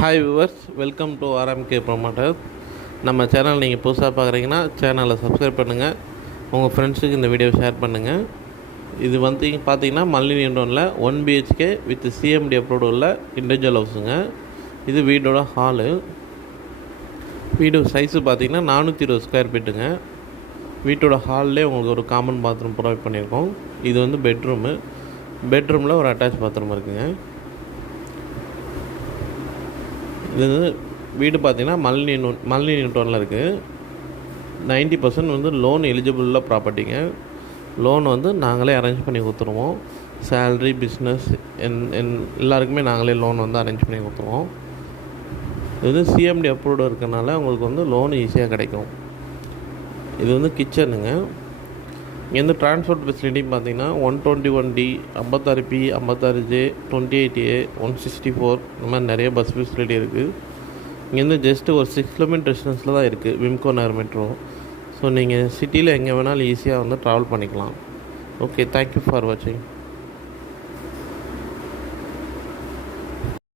Hi viewers, welcome to RMK promoter. நம்ம channel நீங்கள் புதுசாக பார்க்குறீங்கன்னா சேனலை சப்ஸ்கிரைப் பண்ணுங்கள், உங்கள் ஃப்ரெண்ட்ஸுக்கு இந்த வீடியோ ஷேர் பண்ணுங்கள். இது பார்த்தீங்கன்னா மல்லினி டவுனில் 1 BHK வித் CMD அப்ரூவ்டு உள்ள இண்டிவிஜுவல் ஹவுஸுங்க. இது வீடோட ஹாலு. வீடு சைஸு பார்த்தீங்கன்னா 420 ஸ்கொயர் ஃபீட்டுங்க. வீட்டோட ஹால்லே உங்களுக்கு ஒரு காமன் பாத்ரூம் ப்ரொவைட் பண்ணியிருக்கோம். இது பெட்ரூமில் ஒரு அட்டாச் பாத்ரூம் இருக்குங்க. இது வீடு பார்த்திங்கன்னா மல்லினி டவுனில் இருக்குது. 90% லோன் எலிஜிபிளாக ப்ராப்பர்ட்டிங்க. லோன் நாங்களே அரேஞ்ச் பண்ணி கொடுத்துருவோம். சேல்ரி, பிஸ்னஸ் எல்லாருக்குமே நாங்களே லோன் அரேஞ்ச் பண்ணி கொடுத்துருவோம். இது CMD அப்ரூவ்டு இருக்கனால உங்களுக்கு லோன் ஈஸியாக கிடைக்கும். இது கிச்சனுங்க. இங்கேருந்து ட்ரான்ஸ்போர்ட் ஃபெசிலிட்டி பார்த்திங்கன்னா 121D, 56P, 56J, 28A, 164 இந்த மாதிரி நிறைய பஸ் ஃபெசிலிட்டி இருக்குது. இங்கேருந்து ஜஸ்ட்டு ஒரு 6 கிலோமீட்டர் டிஸ்டன்ஸில் தான் இருக்குது விம்கோ நகர் மெட்ரோ. ஸோ நீங்கள் சிட்டியில் எங்கே வேணாலும் ஈஸியாக ட்ராவல் பண்ணிக்கலாம். ஓகே, தேங்க்யூ ஃபார் வாட்சிங்.